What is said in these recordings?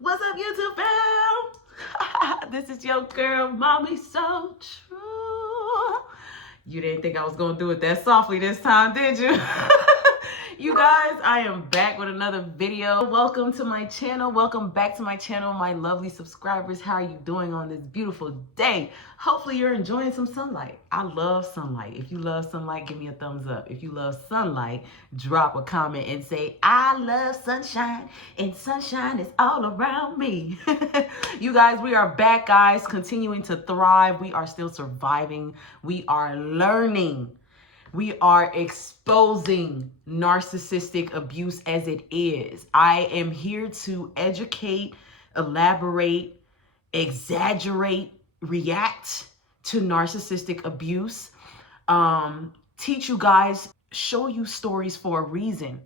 What's up, YouTube fam? This is your girl, Mommy So True. You didn't think I was gonna do it that softly this time, did you? You guys, I am back with another video. Welcome to my channel. Welcome back to my channel, my lovely subscribers. How are you doing on this beautiful day? Hopefully you're enjoying some sunlight. I love sunlight. If you love sunlight, give me a thumbs up. If you love sunlight, drop a comment and say, I love sunshine and sunshine is all around me. You guys, we are back, guys, continuing to thrive. We are still surviving. We are learning. We are exposing narcissistic abuse as it is. I am here to educate, elaborate, exaggerate, react to narcissistic abuse, teach you guys, show you stories for a reason.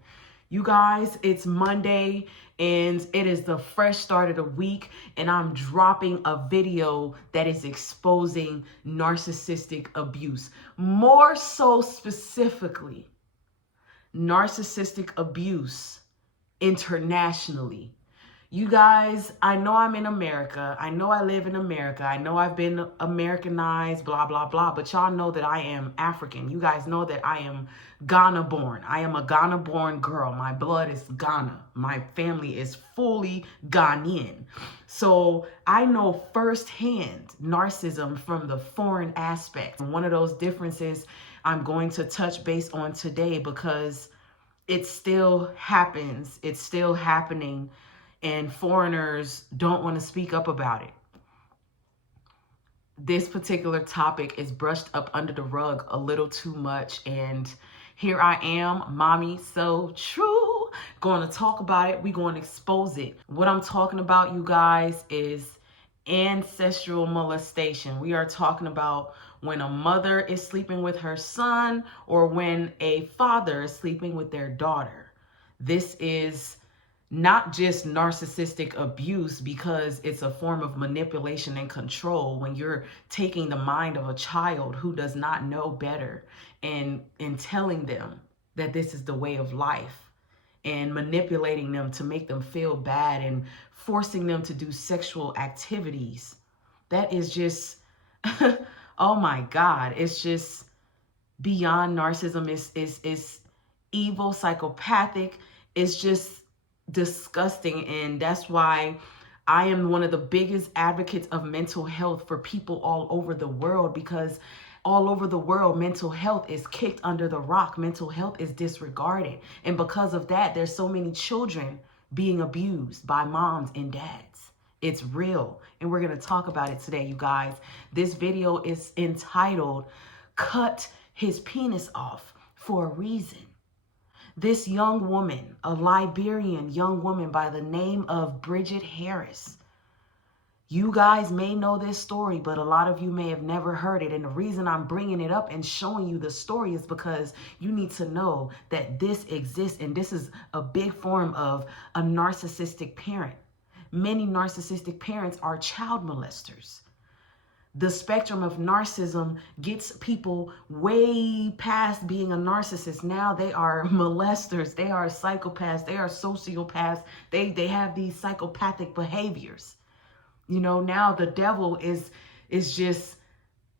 You guys, it's Monday and it is the fresh start of the week, and I'm dropping a video that is exposing narcissistic abuse. More so specifically, narcissistic abuse internationally. You guys, I know I'm in America. I know I live in America. I know I've been Americanized, blah, blah, blah. But y'all know that I am African. You guys know that I am Ghana born. I am a Ghana born girl. My blood is Ghana. My family is fully Ghanaian. So I know firsthand narcissism from the foreign aspect. One of those differences I'm going to touch base on today because it still happens. It's still happening. And foreigners don't want to speak up about it. This particular topic is brushed up under the rug a little too much. And here I am, Mommy So True, going to talk about it. We're going to expose it. What I'm talking about, you guys, is ancestral molestation. We are talking about when a mother is sleeping with her son or when a father is sleeping with their daughter. This is not just narcissistic abuse because it's a form of manipulation and control when you're taking the mind of a child who does not know better and telling them that this is the way of life and manipulating them to make them feel bad and forcing them to do sexual activities. That is just, oh my God, it's just beyond narcissism. Is evil, psychopathic. It's just disgusting. And that's why I am one of the biggest advocates of mental health for people all over the world, because all over the world, mental health is kicked under the rock. Mental health is disregarded. And because of that, there's so many children being abused by moms and dads. It's real. And we're going to talk about it today, you guys. This video is entitled, Cut His Penis Off for a Reason. This young woman, a Liberian young woman by the name of Bridget Harris. You guys may know this story, but a lot of you may have never heard it. And the reason I'm bringing it up and showing you the story is because you need to know that this exists, and this is a big form of a narcissistic parent. Many narcissistic parents are child molesters. The spectrum of narcissism gets people way past being a narcissist. Now they are molesters, they are psychopaths, they are sociopaths, they have these psychopathic behaviors. You know, now the devil is just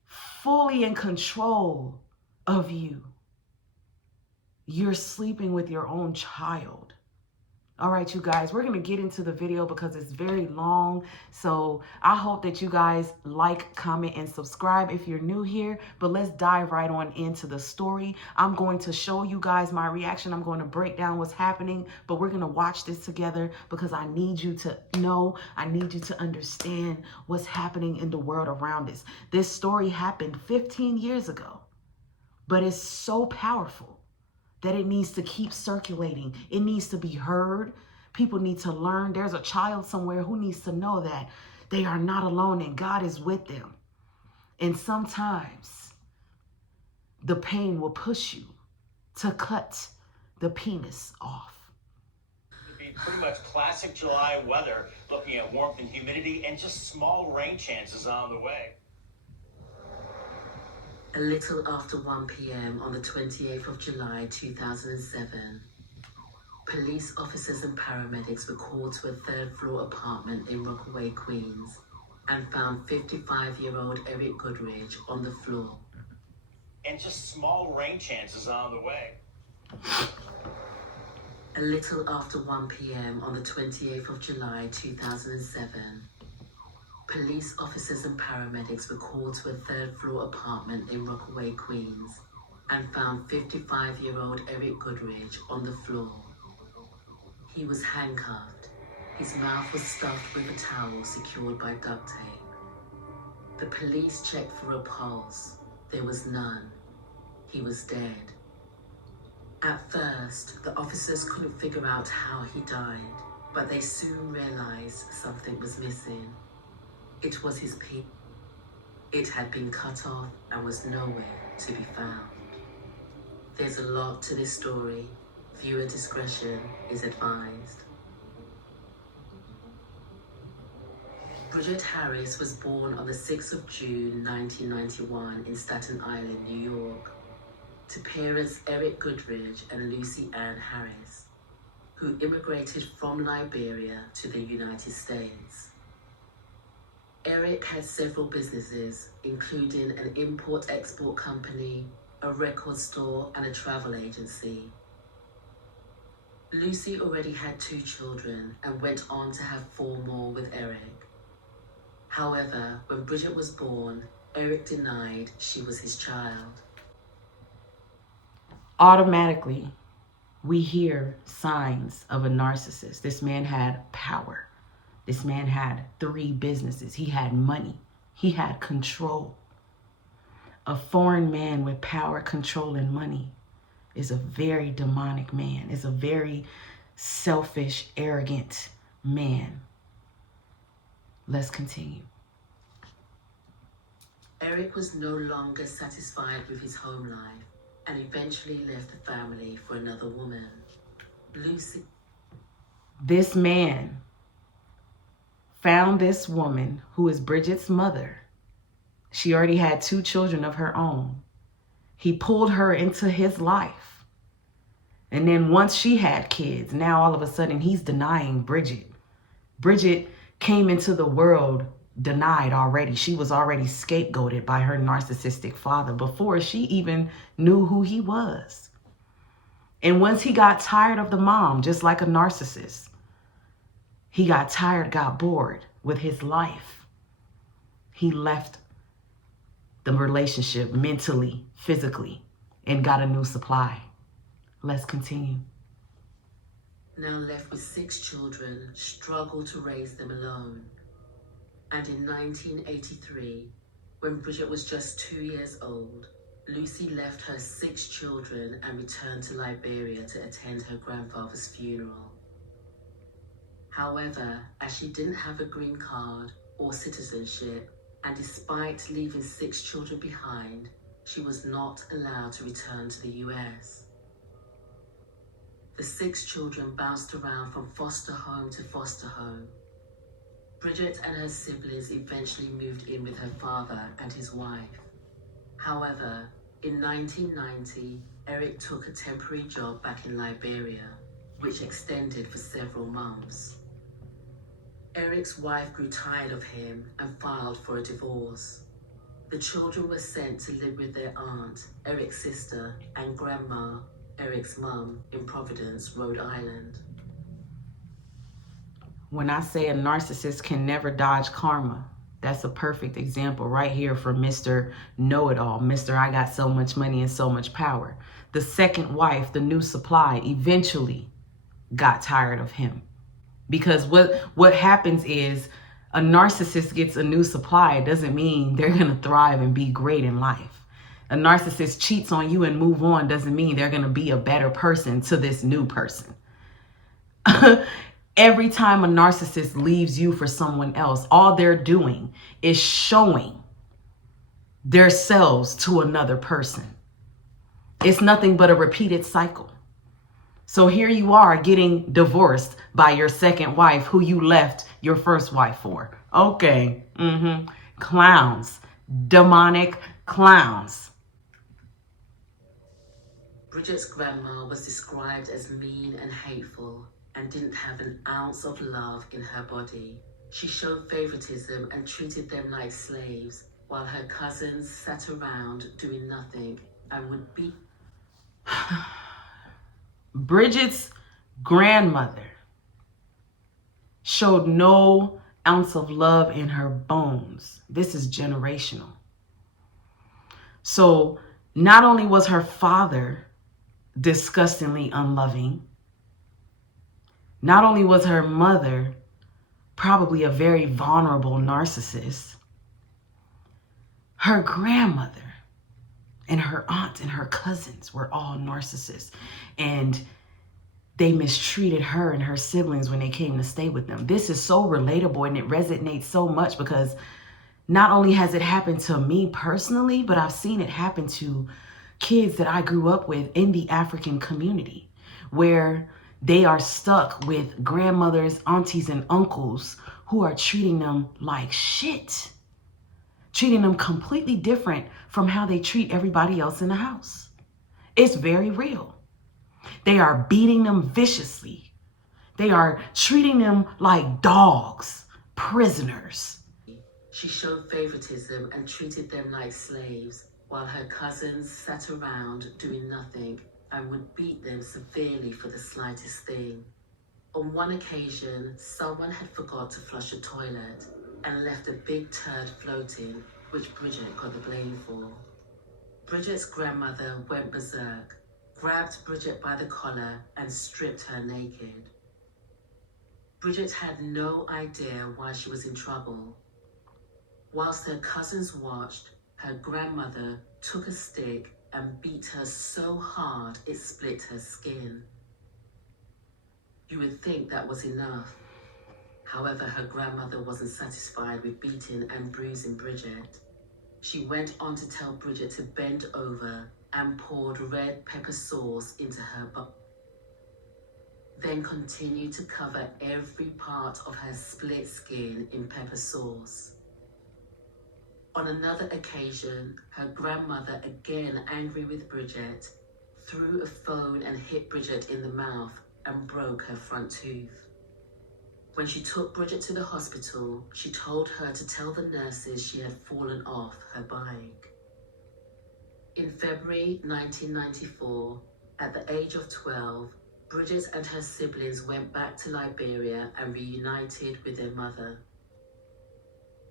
fully in control of you. You're sleeping with your own child. All right, you guys, we're going to get into the video because it's very long. So I hope that you guys like, comment, and subscribe if you're new here. But let's dive right on into the story. I'm going to show you guys my reaction. I'm going to break down what's happening. But we're going to watch this together because I need you to know, I need you to understand what's happening in the world around us. This story happened 15 years ago, but it's so powerful that it needs to keep circulating. It needs to be heard. People need to learn. There's a child somewhere who needs to know that they are not alone and God is with them. And sometimes the pain will push you to cut the penis off. It'd be pretty much classic July weather, looking at warmth and humidity and just small rain chances on the way. A little after 1 p.m. on the 28th of July 2007, Police officers and paramedics were called to a third-floor apartment in Rockaway, Queens, and found 55-year-old Eric Goodridge on the floor. And just small rain chances on the way. A little after 1 p.m. on the 28th of July 2007, police officers and paramedics were called to a third-floor apartment in Rockaway, Queens, and found 55-year-old Eric Goodridge on the floor. He was handcuffed. His mouth was stuffed with a towel secured by duct tape. The police checked for a pulse. There was none. He was dead. At first, the officers couldn't figure out how he died, but they soon realized something was missing. It was his penis. It had been cut off and was nowhere to be found. There's a lot to this story. Viewer discretion is advised. Bridget Harris was born on the 6th of June 1991 in Staten Island, New York, to parents Eric Goodridge and Lucy Ann Harris, who immigrated from Liberia to the United States. Eric had several businesses, including an import-export company, a record store, and a travel agency. Lucy already had 2 children and went on to have 4 more with Eric. However, when Bridget was born, Eric denied she was his child. Automatically, we hear signs of a narcissist. This man had power. This man had 3 businesses. He had money. He had control. A foreign man with power, control, and money is a very demonic man, is a very selfish, arrogant man. Let's continue. Eric was no longer satisfied with his home life and eventually left the family for another woman, Lucy. This man found this woman who is Bridget's mother. She already had 2 children of her own. He pulled her into his life. And then once she had kids, now all of a sudden he's denying Bridget. Bridget came into the world denied already. She was already scapegoated by her narcissistic father before she even knew who he was. And once he got tired of the mom, just like a narcissist, he got tired, got bored with his life. He left the relationship mentally, physically, and got a new supply. Let's continue. Now left with 6 children, struggled to raise them alone. And in 1983, when Bridget was just 2 years old, Lucy left her 6 children and returned to Liberia to attend her grandfather's funeral. However, as she didn't have a green card or citizenship, and despite leaving 6 children behind, she was not allowed to return to the US. The 6 children bounced around from foster home to foster home. Bridget and her siblings eventually moved in with her father and his wife. However, in 1990, Eric took a temporary job back in Liberia, which extended for several months. Eric's wife grew tired of him and filed for a divorce. The children were sent to live with their aunt, Eric's sister, and grandma, Eric's mum, in Providence, Rhode Island. When I say a narcissist can never dodge karma, that's a perfect example right here from Mr. Know-It-All, Mr. I got so much money and so much power. The second wife, the new supply, eventually got tired of him. Because what happens is a narcissist gets a new supply. It doesn't mean they're going to thrive and be great in life. A narcissist cheats on you and move on doesn't mean they're going to be a better person to this new person. Every time a narcissist leaves you for someone else, all they're doing is showing themselves to another person. It's nothing but a repeated cycle. So here you are getting divorced by your second wife who you left your first wife for. Okay. Clowns. Demonic clowns. Bridget's grandma was described as mean and hateful and didn't have an ounce of love in her body. She showed favoritism and treated them like slaves, while her cousins sat around doing nothing and would beat. Bridget's grandmother showed no ounce of love in her bones. This is generational. So not only was her father disgustingly unloving, not only was her mother probably a very vulnerable narcissist, her grandmother and her aunt and her cousins were all narcissists, and they mistreated her and her siblings when they came to stay with them. This is so relatable and it resonates so much because not only has it happened to me personally, but I've seen it happen to kids that I grew up with in the African community, where they are stuck with grandmothers, aunties, and uncles who are treating them like shit, treating them completely different from how they treat everybody else in the house. It's very real. They are beating them viciously. They are treating them like dogs, prisoners. She showed favoritism and treated them like slaves, while her cousins sat around doing nothing and would beat them severely for the slightest thing. On one occasion, someone had forgot to flush a toilet and left a big turd floating, which Bridget got the blame for. Bridget's grandmother went berserk, grabbed Bridget by the collar and stripped her naked. Bridget had no idea why she was in trouble. Whilst her cousins watched, her grandmother took a stick and beat her so hard it split her skin. You would think that was enough. However, her grandmother wasn't satisfied with beating and bruising Bridget. She went on to tell Bridget to bend over and poured red pepper sauce into her butt. Then continued to cover every part of her split skin in pepper sauce. On another occasion, her grandmother, again angry with Bridget, threw a phone and hit Bridget in the mouth and broke her front tooth. When she took Bridget to the hospital, she told her to tell the nurses she had fallen off her bike. In February 1994, at the age of 12, Bridget and her siblings went back to Liberia and reunited with their mother.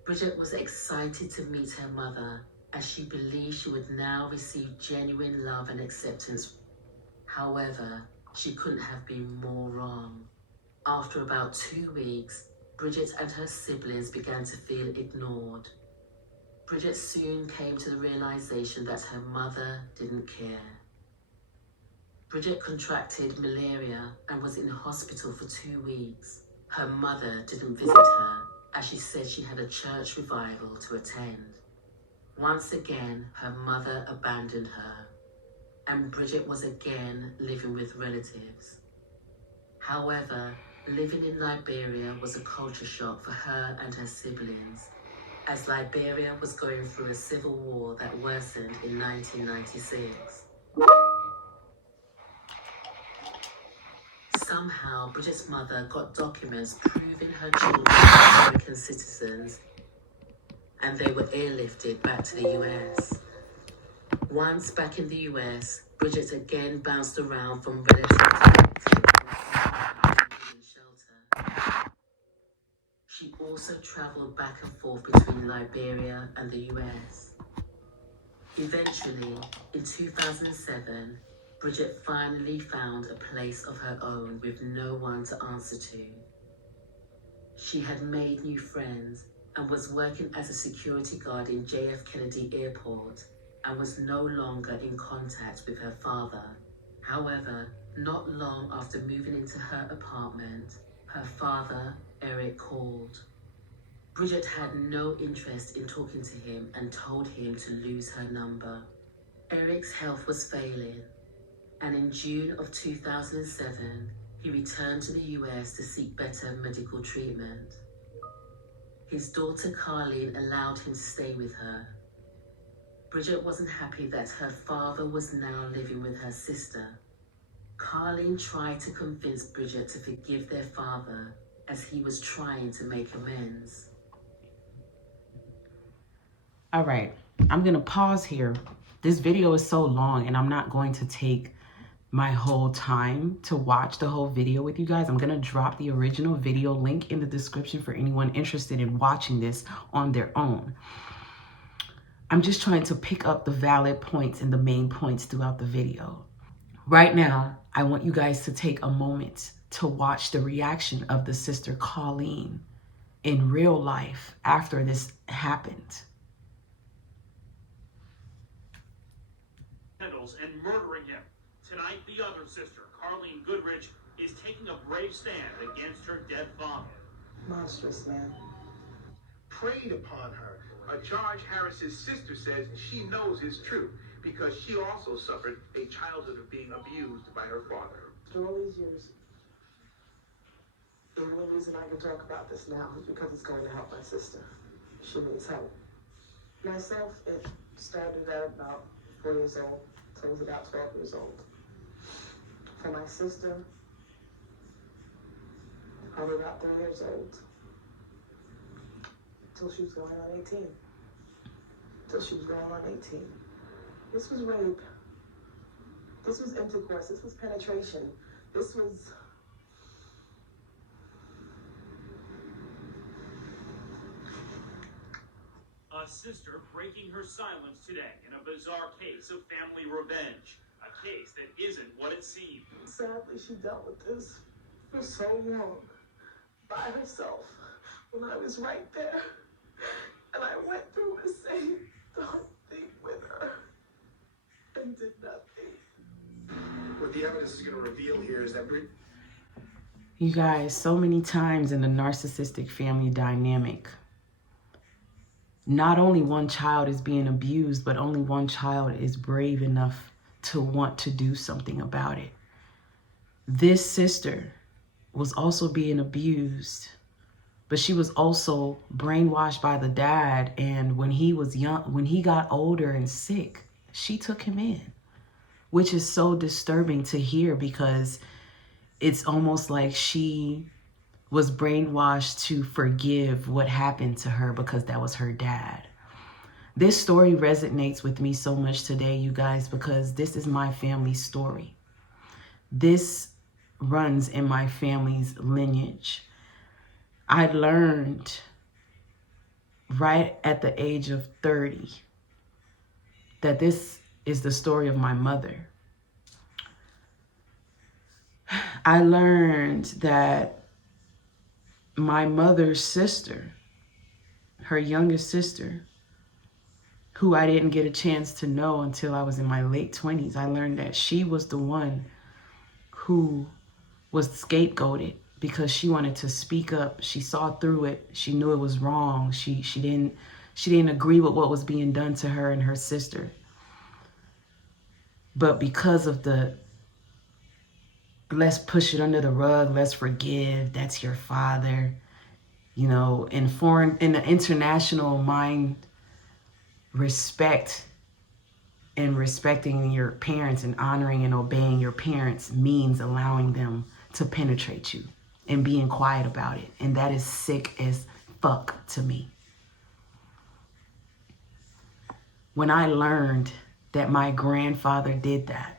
Bridget was excited to meet her mother, as she believed she would now receive genuine love and acceptance. However, she couldn't have been more wrong. After about 2 weeks, Bridget and her siblings began to feel ignored. Bridget soon came to the realization that her mother didn't care. Bridget contracted malaria and was in hospital for 2 weeks. Her mother didn't visit her, as she said she had a church revival to attend. Once again, her mother abandoned her, and Bridget was again living with relatives. However, living in Liberia was a culture shock for her and her siblings, as Liberia was going through a civil war that worsened in 1996. Somehow, Bridget's mother got documents proving her children were American citizens, and they were airlifted back to the US. Once back in the US, Bridget again bounced around from relative to relative in shelter. She also traveled back and forth between Liberia and the US. Eventually, in 2007, Bridget finally found a place of her own with no one to answer to. She had made new friends and was working as a security guard in JF Kennedy Airport and was no longer in contact with her father. However, not long after moving into her apartment, her father, Eric, called. Bridget had no interest in talking to him and told him to lose her number. Eric's health was failing, and in June of 2007, he returned to the US to seek better medical treatment. His daughter Carlene allowed him to stay with her. Bridget wasn't happy that her father was now living with her sister. Carlene tried to convince Bridget to forgive their father as he was trying to make amends. All right, I'm gonna pause here. This video is so long and I'm not going to take my whole time to watch the whole video with you guys. I'm gonna drop the original video link in the description for anyone interested in watching this on their own. I'm just trying to pick up the valid points and the main points throughout the video. Right now, I want you guys to take a moment to watch the reaction of the sister Colleen in real life after this happened. And murdering him. Tonight, the other sister, Carlene Goodrich, is taking a brave stand against her dead father. Monstrous, man. Preyed upon her. Charge Harris's sister says she knows it's true because she also suffered a childhood of being abused by her father. Through all these years, the only reason I can talk about this now is because it's going to help my sister. She needs help. Myself, it started at about 4 years old, so I was about 12 years old. For my sister, probably about 3 years old. Till she was going on 18. Till she was going on 18. This was rape. This was intercourse. This was penetration. This was... A sister breaking her silence today in a bizarre case of family revenge. A case that isn't what it seemed. Sadly, she dealt with this for so long by herself when I was right there. And I went through the same dark thing with her and did nothing. What the evidence is going to reveal here is that You guys, so many times in the narcissistic family dynamic, not only one child is being abused, but only one child is brave enough to want to do something about it. This sister was also being abused, but she was also brainwashed by the dad. And when he was young, when he got older and sick, she took him in, which is so disturbing to hear because it's almost like she was brainwashed to forgive what happened to her because that was her dad. This story resonates with me so much today, you guys, because this is my family's story. This runs in my family's lineage. I learned right at the age of 30 that this is the story of my mother. I learned that my mother's sister, her youngest sister, who I didn't get a chance to know until I was in my late 20s, I learned that she was the one who was scapegoated because she wanted to speak up. She saw through it. She knew it was wrong. She didn't agree with what was being done to her and her sister. But because of the let's push it under the rug, let's forgive, that's your father, you know, in the international mind, respect and respecting your parents and honoring and obeying your parents means allowing them to penetrate you and being quiet about it. And that is sick as fuck to me. When I learned that my grandfather did that,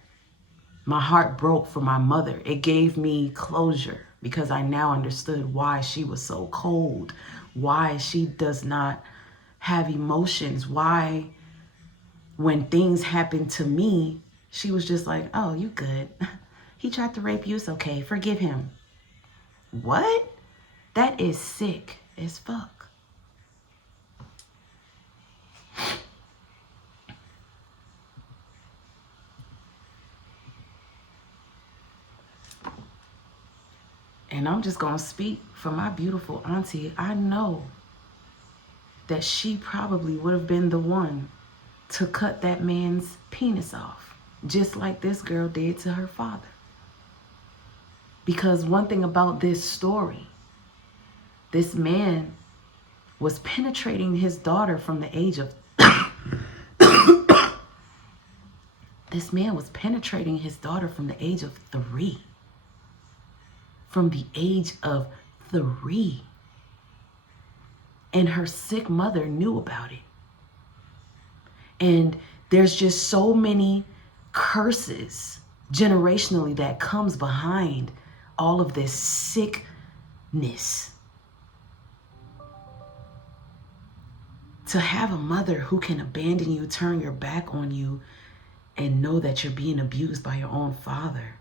my heart broke for my mother. It gave me closure because I now understood why she was so cold, why she does not have emotions, why when things happened to me, she was just like, oh, you good. He tried to rape you, it's okay, forgive him. What? That is sick as fuck. And I'm just gonna speak for my beautiful auntie. I know that she probably would have been the one to cut that man's penis off, just like this girl did to her father. Because one thing about this story, this man was penetrating his daughter from the age of This man was penetrating his daughter from the age of 3. From the age of 3. And her sick mother knew about it. And there's just so many curses generationally that comes behind all of this sickness. To have a mother who can abandon you, turn your back on you, and know that you're being abused by your own father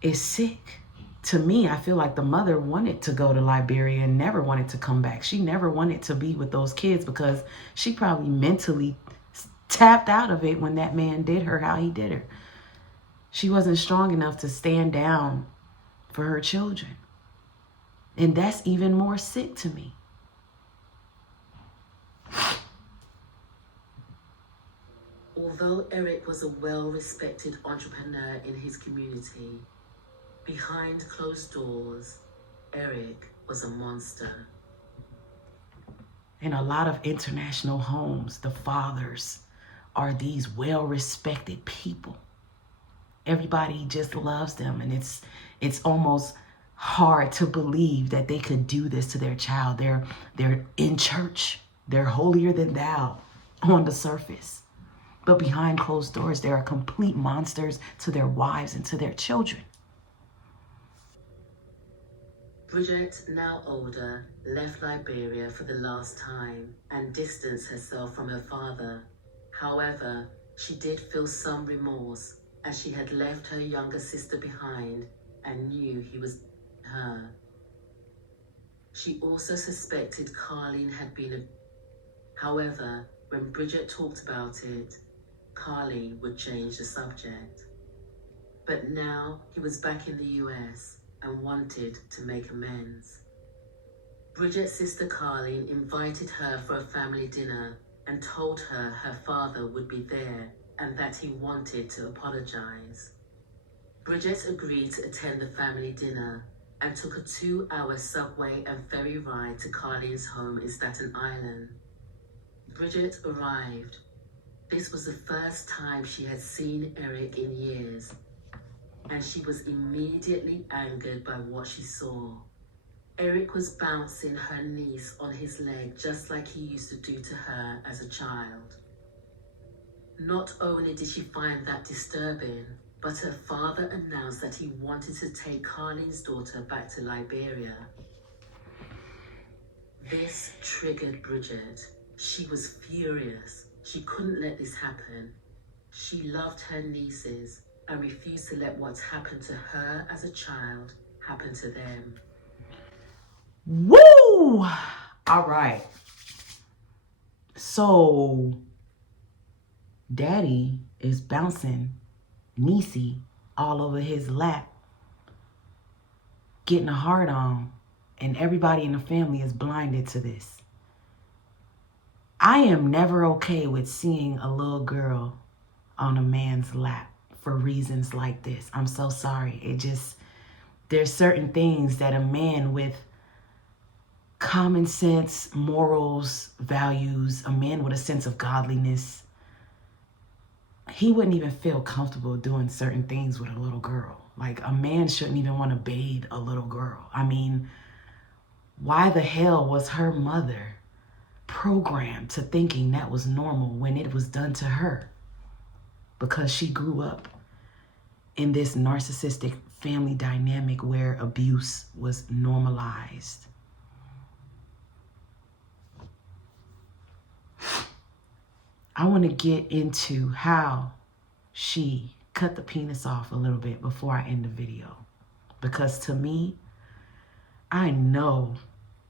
is sick. To me, I feel like the mother wanted to go to Liberia and never wanted to come back. She never wanted to be with those kids because she probably mentally tapped out of it when that man did her how he did her. She wasn't strong enough to stand down for her children. And that's even more sick to me. Although Eric was a well-respected entrepreneur in his community, behind closed doors, Eric was a monster. In a lot of international homes, the fathers are these well-respected people. Everybody just loves them, and it's almost hard to believe that they could do this to their child. They're in church. They're holier than thou on the surface. But behind closed doors, they are complete monsters to their wives and to their children. Bridget, now older, left Liberia for the last time and distanced herself from her father. However, she did feel some remorse as she had left her younger sister behind and knew he was her. She also suspected Carleen had been However, when Bridget talked about it, Carleen would change the subject. But now he was back in the US and wanted to make amends. Bridget's sister Carleen invited her for a family dinner and told her her father would be there and that he wanted to apologize. Bridget agreed to attend the family dinner and took a 2-hour subway and ferry ride to Carleen's home in Staten Island. Bridget arrived. This was the first time she had seen Eric in years, and she was immediately angered by what she saw. Eric was bouncing her niece on his leg just like he used to do to her as a child. Not only did she find that disturbing, but her father announced that he wanted to take Carleen's daughter back to Liberia. This triggered Bridget. She was furious. She couldn't let this happen. She loved her nieces and refused to let what's happened to her as a child happen to them. Woo! All right. So, Daddy is bouncing niecey all over his lap, getting a hard on, and everybody in the family is blinded to this. I am never okay with seeing a little girl on a man's lap for reasons like this. I'm so sorry. There's certain things that a man with common sense, morals, values, a man with a sense of godliness, he wouldn't even feel comfortable doing certain things with a little girl. Like, a man shouldn't even want to bathe a little girl. I mean, why the hell was her mother programmed to thinking that was normal when it was done to her? Because she grew up in this narcissistic family dynamic where abuse was normalized. I want to get into how she cut the penis off a little bit before I end the video. Because to me, I know,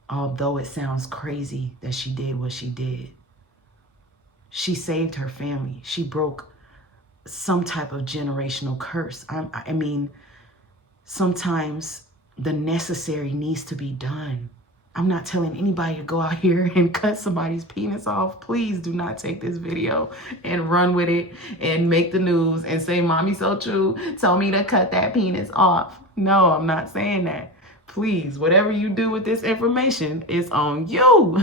although it sounds crazy that she did what she did, she saved her family. She broke some type of generational curse. I mean, sometimes the necessary needs to be done. I'm not telling anybody to go out here and cut somebody's penis off. Please do not take this video and run with it and make the news and say, "Mommy So True told me to cut that penis off." No, I'm not saying that. Please, whatever you do with this information is on you.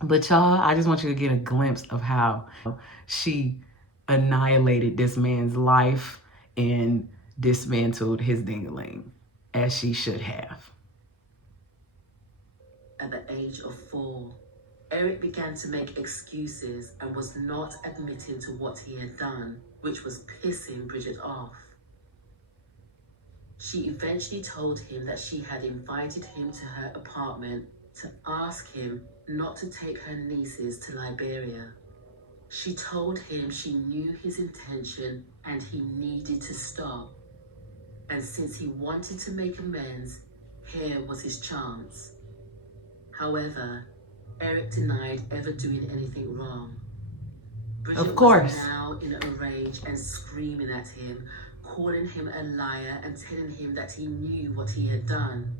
But y'all, I just want you to get a glimpse of how she annihilated this man's life and dismantled his ding-a-ling, as she should have. At the age of 4, Eric began to make excuses and was not admitting to what he had done, which was pissing Bridget off. She eventually told him that she had invited him to her apartment to ask him not to take her nieces to Liberia. She told him she knew his intention and he needed to stop. And since he wanted to make amends, here was his chance. However, Eric denied ever doing anything wrong. Bridget Of course. was now in a rage and screaming at him, calling him a liar and telling him that he knew what he had done.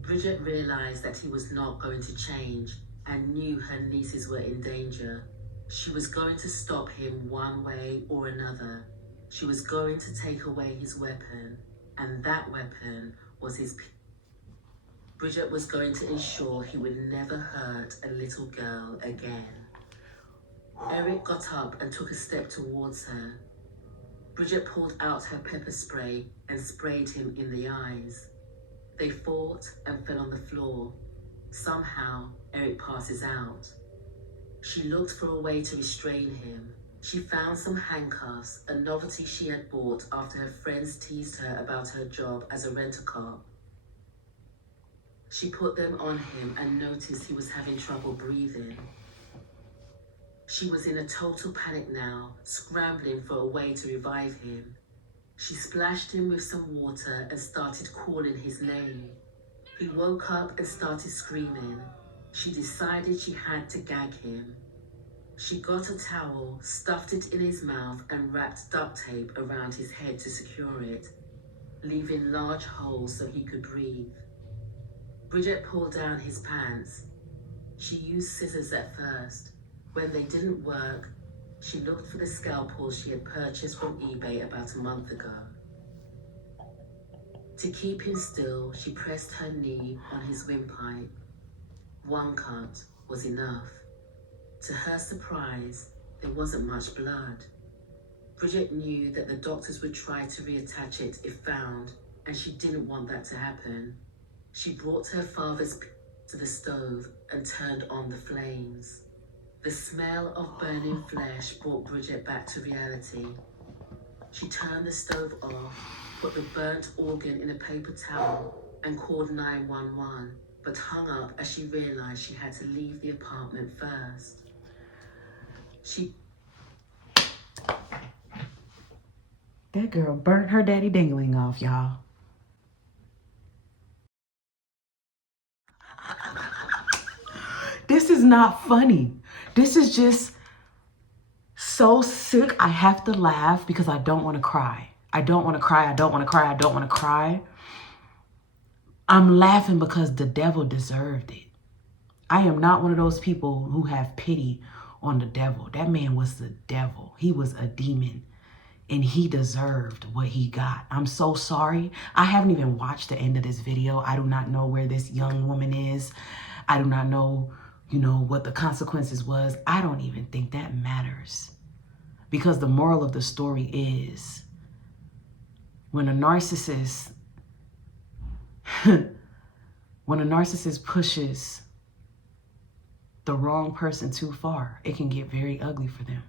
Bridget realized that he was not going to change and knew her nieces were in danger. She was going to stop him one way or another. She was going to take away his weapon, and that weapon was his. Bridget was going to ensure he would never hurt a little girl again. Eric got up and took a step towards her. Bridget pulled out her pepper spray and sprayed him in the eyes. They fought and fell on the floor. Somehow, Eric passes out. She looked for a way to restrain him. She found some handcuffs, a novelty she had bought after her friends teased her about her job as a rent-a-cop. She put them on him and noticed he was having trouble breathing. She was in a total panic now, scrambling for a way to revive him. She splashed him with some water and started calling his name. He woke up and started screaming. She decided she had to gag him. She got a towel, stuffed it in his mouth and wrapped duct tape around his head to secure it, leaving large holes so he could breathe. Bridget pulled down his pants. She used scissors at first. When they didn't work, she looked for the scalpel she had purchased from eBay about a month ago. To keep him still, she pressed her knee on his windpipe. One cut was enough. To her surprise, there wasn't much blood. Bridget knew that the doctors would try to reattach it if found, and she didn't want that to happen. She brought her father's to the stove and turned on the flames. The smell of burning flesh brought Bridget back to reality. She turned the stove off, put the burnt organ in a paper towel, and called 911, but hung up as she realized she had to leave the apartment first. That girl burnt her daddy dingling off, y'all. This is not funny. This is just so sick. I have to laugh because I don't want to cry. I don't want to cry. I don't want to cry. I don't want to cry. I'm laughing because the devil deserved it. I am not one of those people who have pity on the devil. That man was the devil. He was a demon and he deserved what he got. I'm so sorry. I haven't even watched the end of this video. I do not know where this young woman is. I do not know, what the consequences was. I don't even think that matters. Because the moral of the story is when a narcissist pushes the wrong person too far, it can get very ugly for them.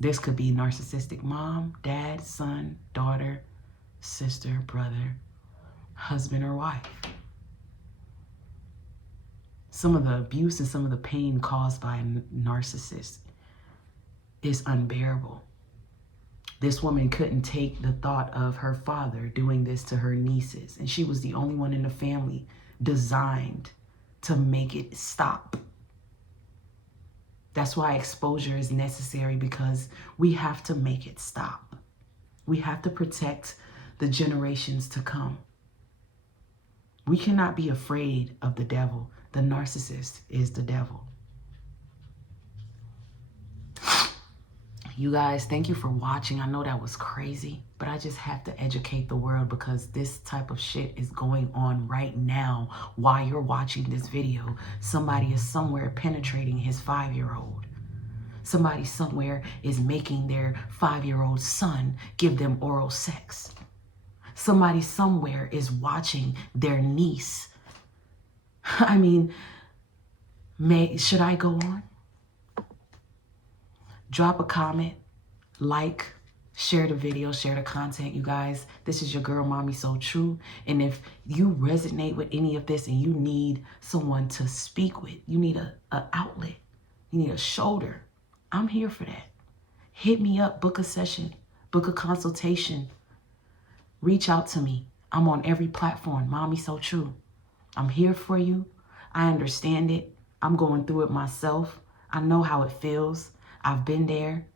This could be narcissistic mom, dad, son, daughter, sister, brother, husband, or wife. Some of the abuse and some of the pain caused by a narcissist is unbearable. This woman couldn't take the thought of her father doing this to her nieces, and she was the only one in the family designed to make it stop. That's why exposure is necessary, because we have to make it stop. We have to protect the generations to come. We cannot be afraid of the devil. The narcissist is the devil. You guys, thank you for watching. I know that was crazy, but I just have to educate the world because this type of shit is going on right now while you're watching this video. Somebody is somewhere penetrating his 5-year-old. Somebody somewhere is making their 5-year-old son give them oral sex. Somebody somewhere is watching their niece. I mean, should I go on? Drop a comment, like, share the video, share the content, you guys. This is your girl, Mommy So True. And if you resonate with any of this and you need someone to speak with, you need an outlet, you need a shoulder, I'm here for that. Hit me up, book a session, book a consultation. Reach out to me. I'm on every platform, Mommy So True. I'm here for you. I understand it. I'm going through it myself. I know how it feels. I've been there.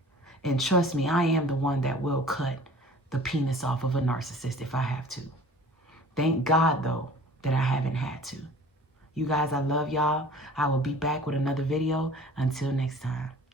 And trust me, I am the one that will cut the penis off of a narcissist if I have to. Thank God, though, that I haven't had to. You guys, I love y'all. I will be back with another video. Until next time.